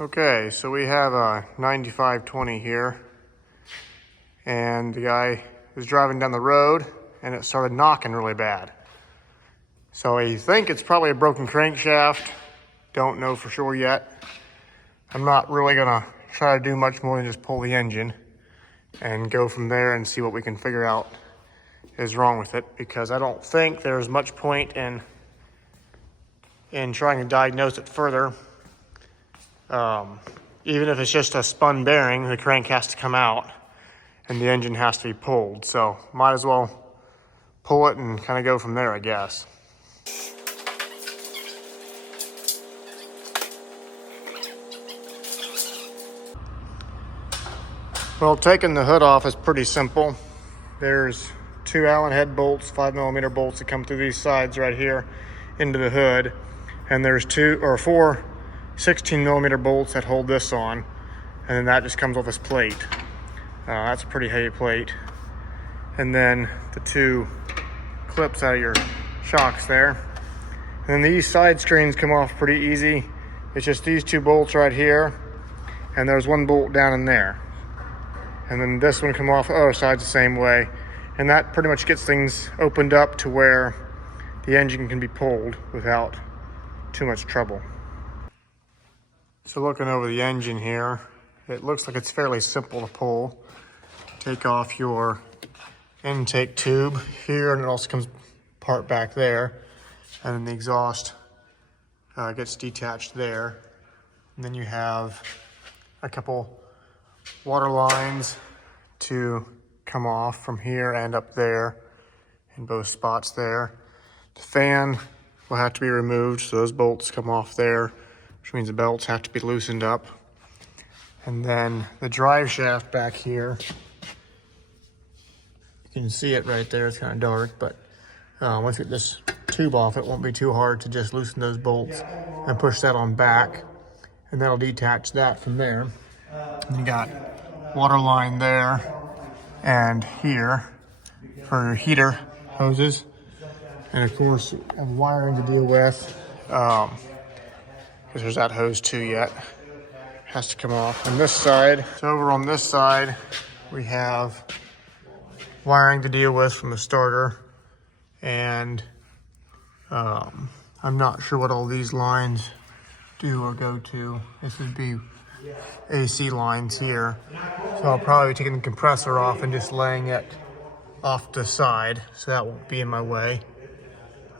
Okay, so we have a 9520 here, and the guy was driving down the road and it started knocking really bad. So I think it's probably a broken crankshaft. Don't know for sure yet. I'm not really gonna try to do much more than just pull the engine and go from there and see what we can figure out is wrong with it, because I don't think there's much point in trying to diagnose it further. Even if it's just a spun bearing, the crank has to come out and the engine has to be pulled. So might as well pull it and kind of go from there, I guess. Well, taking the hood off is pretty simple. There's two Allen head bolts, 5mm bolts that come through these sides right here into the hood. And there's four 16mm bolts that hold this on, and then that just comes off this plate. That's a pretty heavy plate. And then the two clips out of your shocks there. And then these side screens come off pretty easy. It's just these two bolts right here, and there's one bolt down in there. And then this one come off the other side the same way. And that pretty much gets things opened up to where the engine can be pulled without too much trouble. So looking over the engine here, it looks like it's fairly simple to pull. Take off your intake tube here, and it also comes apart back there. And then the exhaust gets detached there. And then you have a couple water lines to come off from here and up there in both spots there. The fan will have to be removed, so those bolts come off there, which means the belts have to be loosened up. And then the drive shaft back here, you can see it right there, it's kind of dark, but once you get this tube off, it won't be too hard to just loosen those bolts and push that on back, and that'll detach that from there. And you got water line there and here for your heater hoses, and of course wiring to deal with, because there's that hose too yet, has to come off. On this side, so over on this side, we have wiring to deal with from the starter, and I'm not sure what all these lines do or go to. This would be AC lines here. So I'll probably be taking the compressor off and just laying it off the side, so that won't be in my way.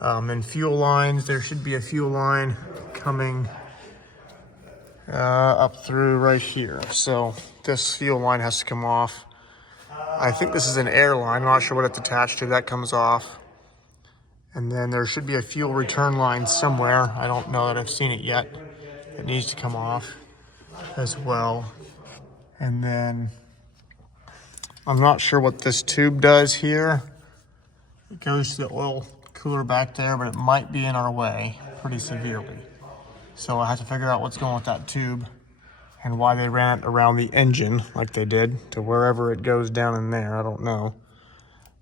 And fuel lines, there should be a fuel line coming up through right here. So this fuel line has to come off. I think this is an air line, I'm not sure what it's attached to, that comes off. And then there should be a fuel return line somewhere. I don't know that I've seen it yet. It needs to come off as well. And then I'm not sure what this tube does here. It goes to the oil cooler back there, but it might be in our way pretty severely. So I have to figure out what's going with that tube and why they ran it around the engine like they did to wherever it goes down in there. I don't know,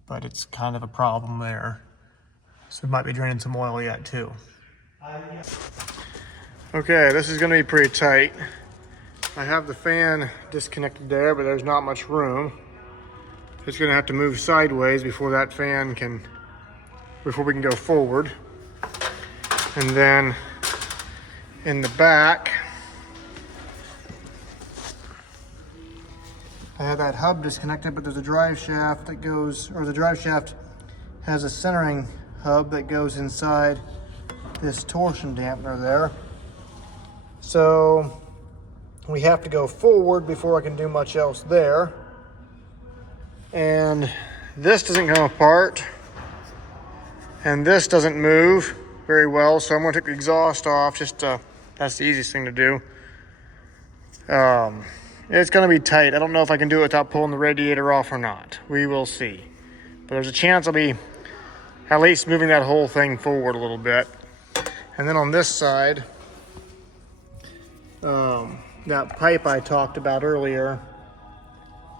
but it's kind of a problem there. So it might be draining some oil yet too. Okay, this is gonna be pretty tight. I have the fan disconnected there, but there's not much room. It's gonna have to move sideways before we can go forward. And then in the back, I have that hub disconnected, but there's a drive shaft that goes, or the drive shaft has a centering hub that goes inside this torsion dampener there. So we have to go forward before I can do much else there. And this doesn't come apart, and this doesn't move very well, so I'm gonna take the exhaust off. That's the easiest thing to do. It's gonna be tight. I don't know if I can do it without pulling the radiator off or not. We will see. But there's a chance I'll be at least moving that whole thing forward a little bit. And then on this side, that pipe I talked about earlier,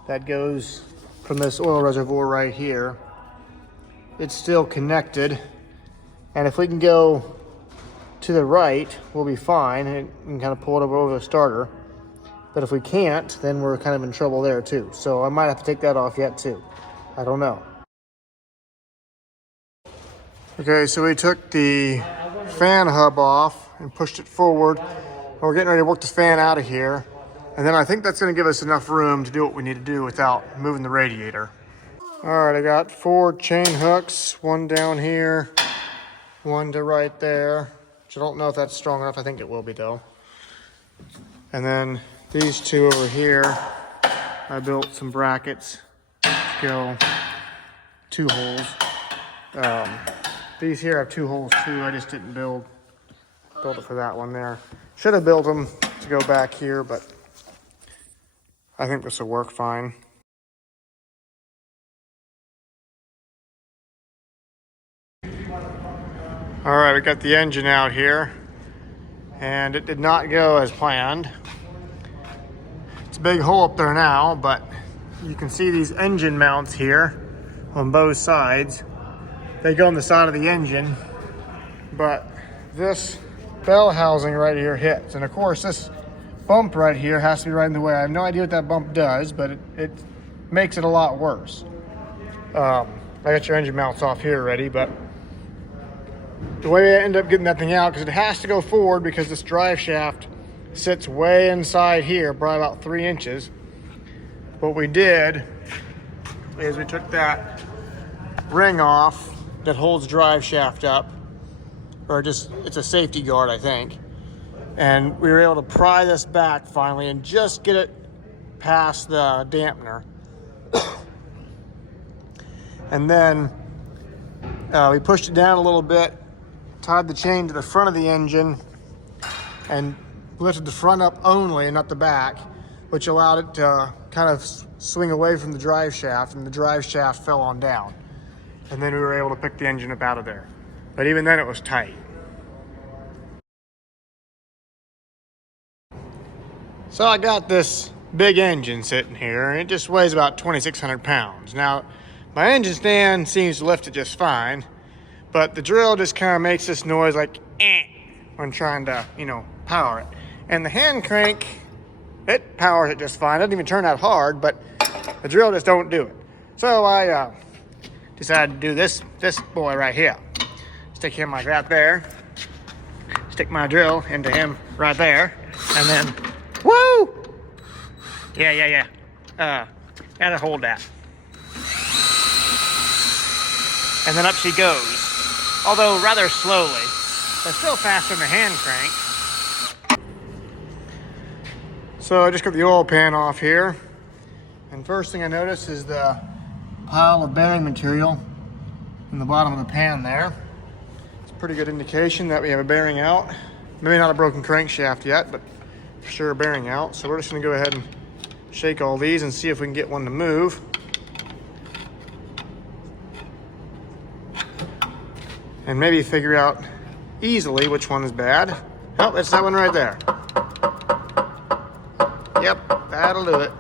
that goes from this oil reservoir right here, it's still connected. And if we can go to to the right, we'll be fine and kind of pull it over the starter. But if we can't, then we're kind of in trouble there too. So I might have to take that off yet too. I don't know. Okay, so we took the fan hub off and pushed it forward. We're getting ready to work the fan out of here. And then I think that's gonna give us enough room to do what we need to do without moving the radiator. All right, I got 4 chain hooks, one down here, one to right there, which I don't know if that's strong enough. I think it will be though. And then these 2 over here, I built some brackets to go 2 holes. These here have 2 holes too. I just didn't build it for that one there. Should have built them to go back here, but I think this will work fine. All right, we got the engine out here, and it did not go as planned. It's a big hole up there now, but you can see these engine mounts here on both sides. They go on the side of the engine, but this bell housing right here hits. And of course, this bump right here has to be right in the way. I have no idea what that bump does, but it makes it a lot worse. I got your engine mounts off here already, but the way I end up getting that thing out, because it has to go forward because this drive shaft sits way inside here, probably about 3 inches. What we did is we took that ring off that holds drive shaft up, or just, it's a safety guard, I think. And we were able to pry this back finally and just get it past the dampener. And then we pushed it down a little bit, tied the chain to the front of the engine, and lifted the front up only and not the back, which allowed it to kind of swing away from the drive shaft, and the drive shaft fell on down. And then we were able to pick the engine up out of there. But even then it was tight. So I got this big engine sitting here, and it just weighs about 2,600 pounds. Now, my engine stand seems to lift it just fine, but the drill just kind of makes this noise like eh when trying to, power it. And the hand crank, it powers it just fine. It doesn't even turn that hard, but the drill just don't do it. So I decided to do this boy right here. Stick him like that there. Stick my drill into him right there, and then woo! Yeah. Gotta hold that. And then up she goes. Although rather slowly, but still faster than the hand crank. So I just got the oil pan off here. And first thing I notice is the pile of bearing material in the bottom of the pan there. It's a pretty good indication that we have a bearing out. Maybe not a broken crankshaft yet, but for sure a bearing out. So we're just gonna go ahead and shake all these and see if we can get one to move. And maybe figure out easily which one is bad. Oh, it's that one right there. Yep, that'll do it.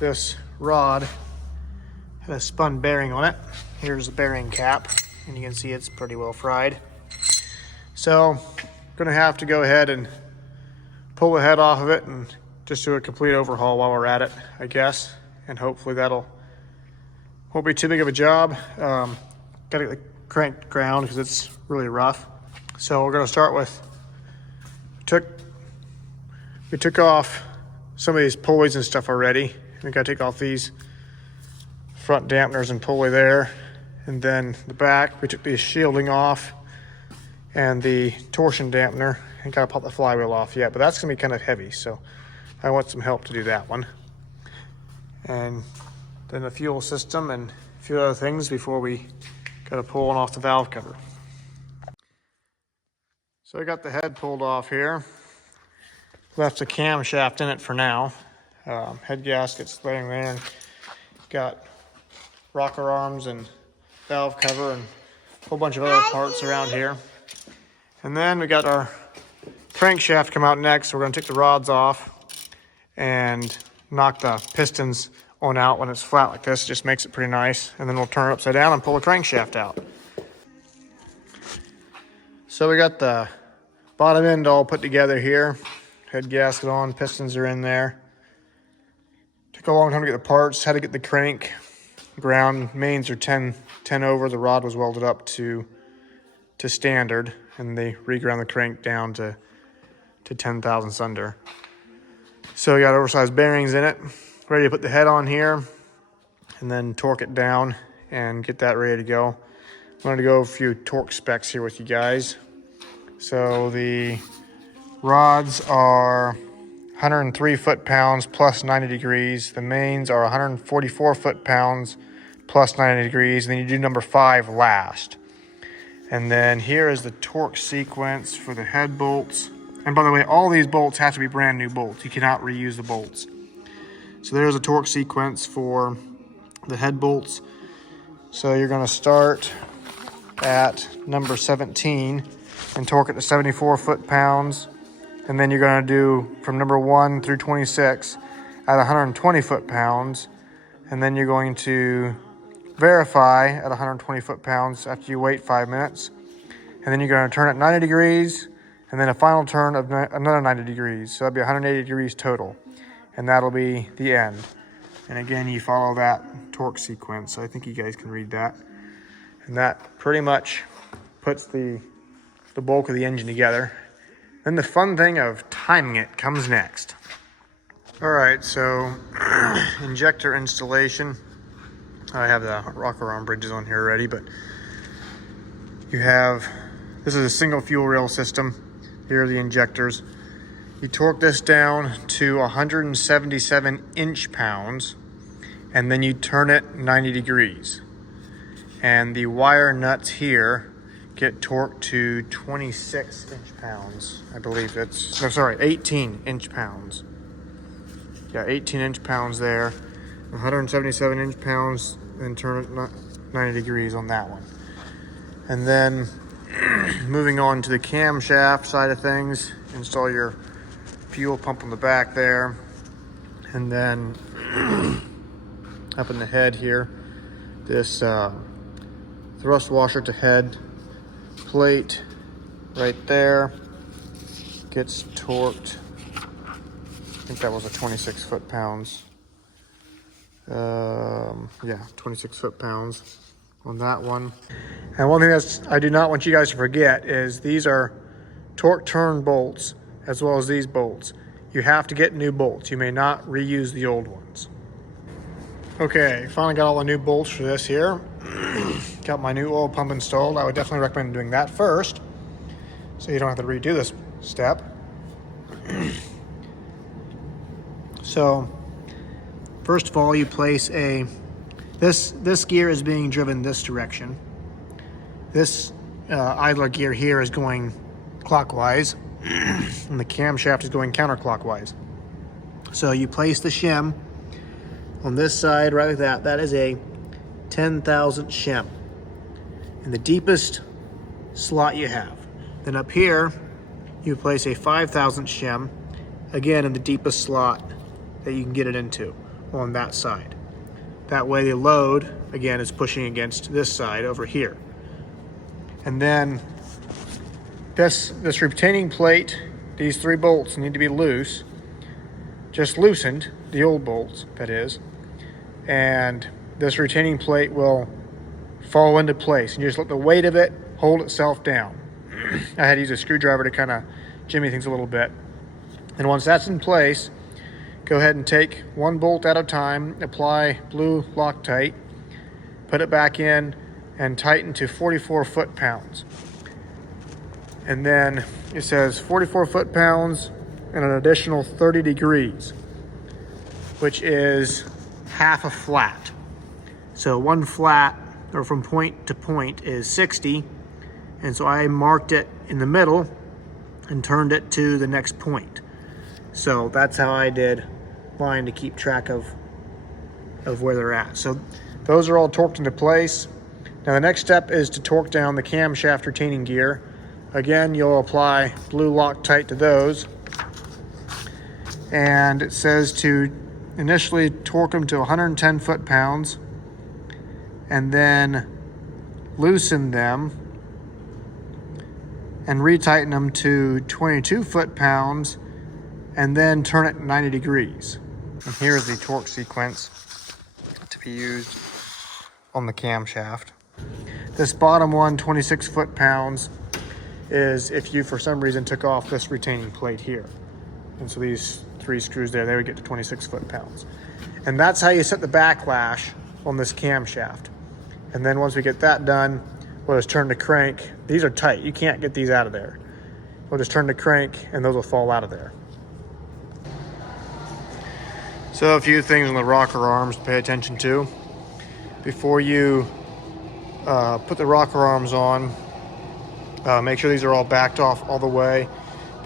This rod had a spun bearing on it. Here's the bearing cap, and you can see it's pretty well fried. So I'm gonna have to go ahead and pull the head off of it and just do a complete overhaul while we're at it, I guess. And hopefully won't be too big of a job. Gotta get the crank ground because it's really rough. So we're gonna start with, we took off some of these pulleys and stuff already. We gotta take off these front dampeners and pulley there. And then the back, we took the shielding off and the torsion dampener, and gotta pop the flywheel off yet, but that's gonna be kind of heavy, so I want some help to do that one. And then the fuel system and a few other things before we gotta pull one off the valve cover. So I got the head pulled off here. Left the camshaft in it for now. Head gasket's laying there, and got rocker arms and valve cover and a whole bunch of other parts around here. And then we got our crankshaft come out next. So we're gonna take the rods off and knock the pistons on out when it's flat like this. It just makes it pretty nice. And then we'll turn it upside down and pull the crankshaft out. So we got the bottom end all put together here. Head gasket on, pistons are in there. Took a long time to get the parts, had to get the crank ground. Mains are 10 over. The rod was welded up to standard, and they reground the crank down to 10 thousandths under. So we got oversized bearings in it. Ready to put the head on here and then torque it down and get that ready to go. I wanted to go over a few torque specs here with you guys. So the rods are 103 foot-pounds plus 90 degrees. The mains are 144 foot-pounds plus 90 degrees. And then you do number 5 last. And then here is the torque sequence for the head bolts. And by the way, all these bolts have to be brand new bolts. You cannot reuse the bolts. So there's a torque sequence for the head bolts. So you're going to start at number 17 and torque it to 74 foot-pounds. And then you're going to do from number 1 through 26 at 120 foot-pounds. And then you're going to verify at 120 foot-pounds after you wait 5 minutes. And then you're going to turn it 90 degrees, and then a final turn of another 90 degrees. So that'll be 180 degrees total. And that'll be the end. And again, you follow that torque sequence. So I think you guys can read that. And that pretty much puts the bulk of the engine together. Then the fun thing of timing it comes next. All right, so injector installation. I have the rocker arm bridges on here already, but you have, this is a single fuel rail system. Here are the injectors. You torque this down to 177 inch-pounds, and then you turn it 90 degrees. And the wire nuts here get torqued to 26 inch-pounds. I believe it's, no, sorry, 18 inch-pounds. Yeah, 18 inch-pounds there. 177 inch-pounds, and turn it 90 degrees on that one. And then moving on to the camshaft side of things, install your fuel pump on the back there. And then up in the head here, this thrust washer to head plate right there gets torqued. I think that was a 26 foot-pounds. Yeah, 26 foot-pounds on that one. And one thing that's I do not want you guys to forget is these are torque turn bolts as well as these bolts. You have to get new bolts. You may not reuse the old ones. Okay, finally got all the new bolts for this here. Got my new oil pump installed. I would definitely recommend doing that first, so you don't have to redo this step. So, first of all, you place this gear is being driven this direction. This idler gear here is going clockwise, and the camshaft is going counterclockwise. So you place the shim on this side, right like that. That is a 10,000 shim in the deepest slot you have. Then up here, you place a 5,000 shim, again in the deepest slot that you can get it into on that side. That way the load, again, is pushing against this side over here. And then this retaining plate, these 3 bolts need to be loose, just loosened, the old bolts, that is. And this retaining plate will fall into place. And you just let the weight of it hold itself down. I had to use a screwdriver to kind of jimmy things a little bit. And once that's in place, go ahead and take 1 bolt at a time, apply blue Loctite, put it back in, and tighten to 44 foot-pounds. And then it says 44 foot-pounds and an additional 30 degrees, which is half a flat. So 1 flat, or from point to point, is 60. And so I marked it in the middle and turned it to the next point. So that's how I did mine to keep track of where they're at. So those are all torqued into place. Now the next step is to torque down the camshaft retaining gear. Again, you'll apply blue Loctite to those. And it says to initially torque them to 110 foot-pounds and then loosen them and retighten them to 22 foot-pounds and then turn it 90 degrees. And here's the torque sequence to be used on the camshaft. This bottom one, 26 foot-pounds, is if you for some reason took off this retaining plate here. And so these 3 screws there, they would get to 26 foot-pounds. And that's how you set the backlash on this camshaft. And then once we get that done, we'll just turn the crank. These are tight, you can't get these out of there. We'll just turn the crank and those will fall out of there. So a few things on the rocker arms to pay attention to. Before you put the rocker arms on, make sure these are all backed off all the way,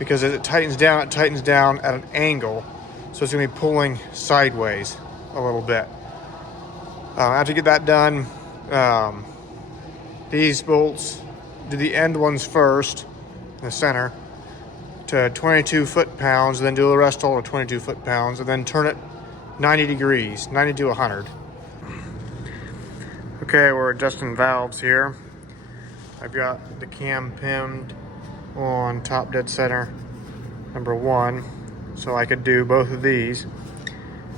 because as it tightens down at an angle, so it's going to be pulling sideways a little bit. After you get that done, these bolts, do the end ones first, in the center, to 22 foot-pounds, then do the rest all to 22 foot-pounds, and then turn it 90 degrees, 90 to 100. Okay, we're adjusting valves here. I've got the cam pinned on top dead center number 1, so I could do both of these.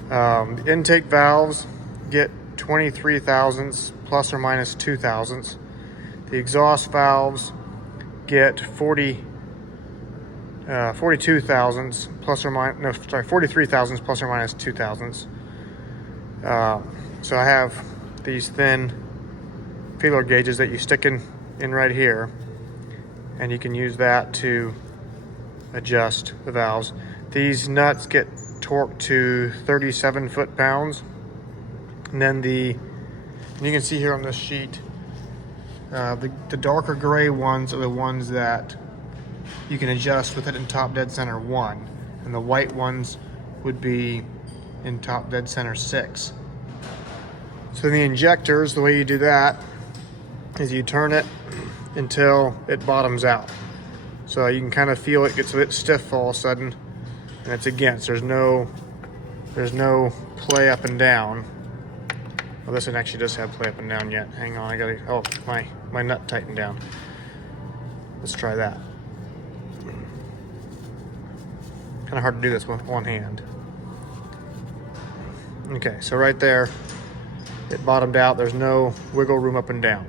The intake valves get 23 thousandths plus or minus 2 thousandths. The exhaust valves get 42 thousandths plus or minus, no, sorry, 43 thousandths plus or minus 2 thousandths. So I have these thin feeler gauges that you stick in right here, and you can use that to adjust the valves. These nuts get torqued to 37 foot-pounds, and then you can see here on this sheet, the darker gray ones are the ones that you can adjust with it in top dead center 1, and the white ones would be in top dead center 6. So the injectors, the way you do that is you turn it until it bottoms out. So you can kind of feel it gets a bit stiff all of a sudden, and it's against. There's no play up and down. Well, this one actually does have play up and down yet. Hang on, I gotta, oh, my nut tightened down. Let's try that. Kind of hard to do this with one hand. Okay, so right there, it bottomed out. There's no wiggle room up and down.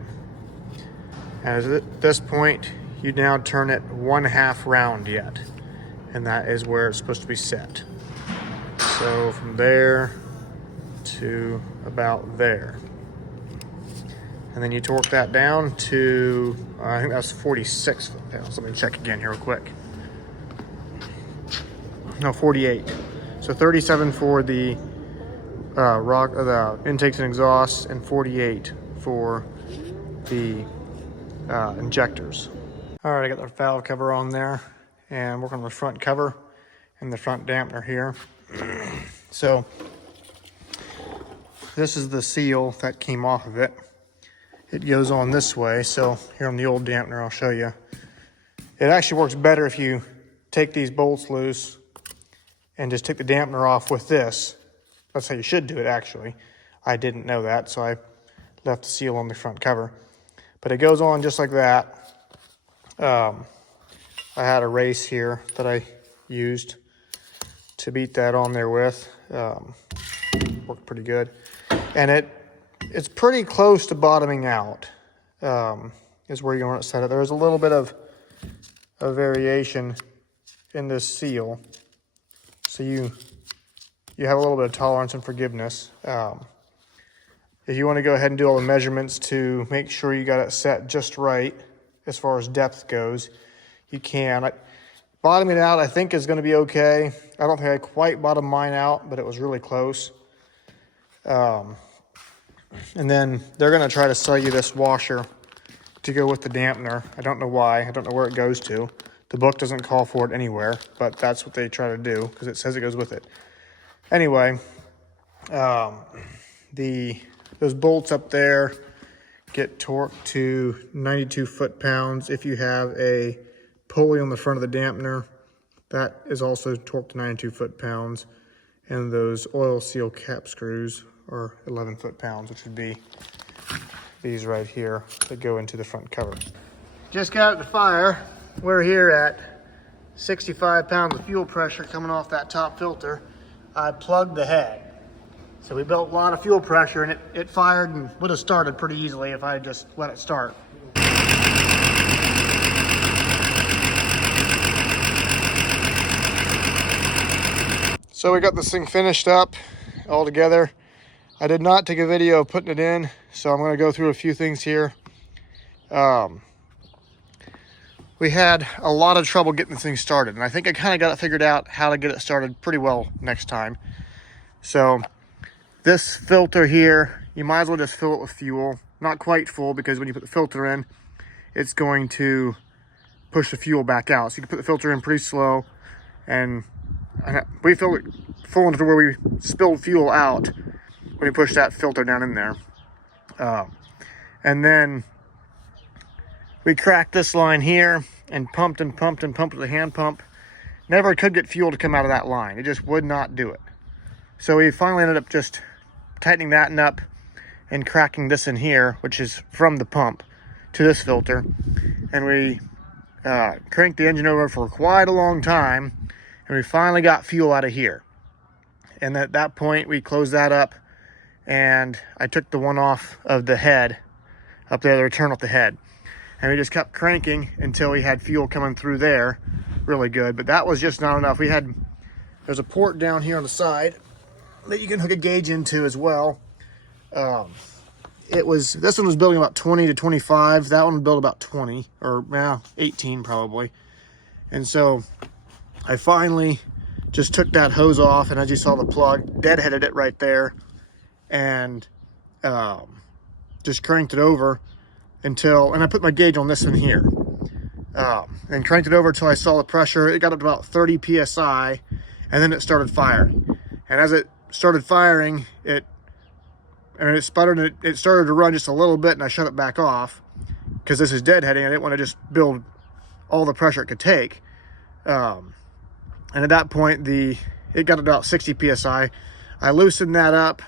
And at this point, you now turn it 1/2 round yet, and that is where it's supposed to be set. So from there to about there. And then you torque that down to, I think that's 46 foot-pounds. Let me check again here real quick. No, 48. So 37 for the the intakes and exhausts, and 48 for the injectors. All right, I got the valve cover on there, and working on the front cover and the front dampener here. So this is the seal that came off of it. It goes on this way. So here on the old dampener, I'll show you. It actually works better if you take these bolts loose and just take the dampener off with this. That's how you should do it, actually. I didn't know that, so I left the seal on the front cover. But it goes on just like that. I had a race here that I used to beat that on there with. Worked pretty good. And it's pretty close to bottoming out, is where you want to set it. There's a little bit of a variation in this seal. So you have a little bit of tolerance and forgiveness. If you want to go ahead and do all the measurements to make sure you got it set just right as far as depth goes, you can. Bottoming it out, I think, is going to be okay. I don't think I quite bottomed mine out, but it was really close. And then they're going to try to sell you this washer to go with the dampener. I don't know why. I don't know where it goes to. The book doesn't call for it anywhere, but that's what they try to do because it says it goes with it. Anyway, those bolts up there get torqued to 92 foot-pounds. If you have a pulley on the front of the dampener, that is also torqued to 92 foot-pounds. And those oil seal cap screws are 11 foot-pounds, which would be these right here that go into the front cover. Just got the fire. We're here at 65 pounds of fuel pressure coming off that top filter. I plugged the head. So we built a lot of fuel pressure, and it fired and would have started pretty easily if I had just let it start. So we got this thing finished up all together. I did not take a video of putting it in, so I'm going to go through a few things here. We had a lot of trouble getting this thing started, and I think I kind of got it figured out how to get it started pretty well next time. So this filter here, you might as well just fill it with fuel. Not quite full, because when you put the filter in, it's going to push the fuel back out. So you can put the filter in pretty slow, and we filled it full into where we spilled fuel out when you push that filter down in there. And then we cracked this line here and pumped and pumped and pumped with a hand pump. Never could get fuel to come out of that line. It just would not do it. So we finally ended up just tightening that up and cracking this in here, which is from the pump to this filter. And we cranked the engine over for quite a long time, and we finally got fuel out of here. And at that point, we closed that up, and I took the one off of the head up there, the return off the head. And we just kept cranking until we had fuel coming through there really good. But that was just not enough. There's a port down here on the side that you can hook a gauge into as well. This one was building about 20 to 25. That one built about 20, or 18 probably. And so I finally just took that hose off, and as you saw, the plug deadheaded it right there, and just cranked it over and I put my gauge on this one here, and cranked it over until I saw the pressure. It got up to about 30 psi, and then it started firing. And as it started firing, it sputtered, and it started to run just a little bit, and I shut it back off because this is deadheading. I didn't want to just build all the pressure it could take. And at that point, it got about 60 psi. I loosened that up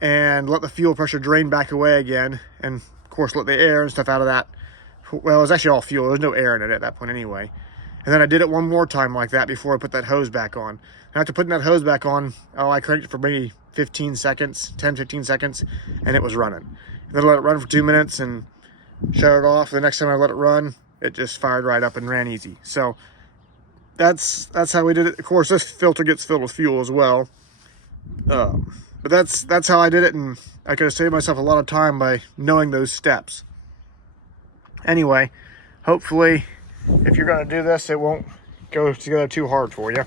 and let the fuel pressure drain back away again, and of course let the air and stuff out of that. Well, it was actually all fuel. There was no air in it at that point anyway. And then I did it one more time like that before I put that hose back on. And after putting that hose back on, I cranked it for maybe 15 seconds, 10, 15 seconds, and it was running. And then I let it run for 2 minutes and shut it off. The next time I let it run, it just fired right up and ran easy. So that's how we did it. Of course, this filter gets filled with fuel as well. But that's how I did it, and I could have saved myself a lot of time by knowing those steps. Anyway, hopefully, if you're going to do this, it won't go together too hard for you.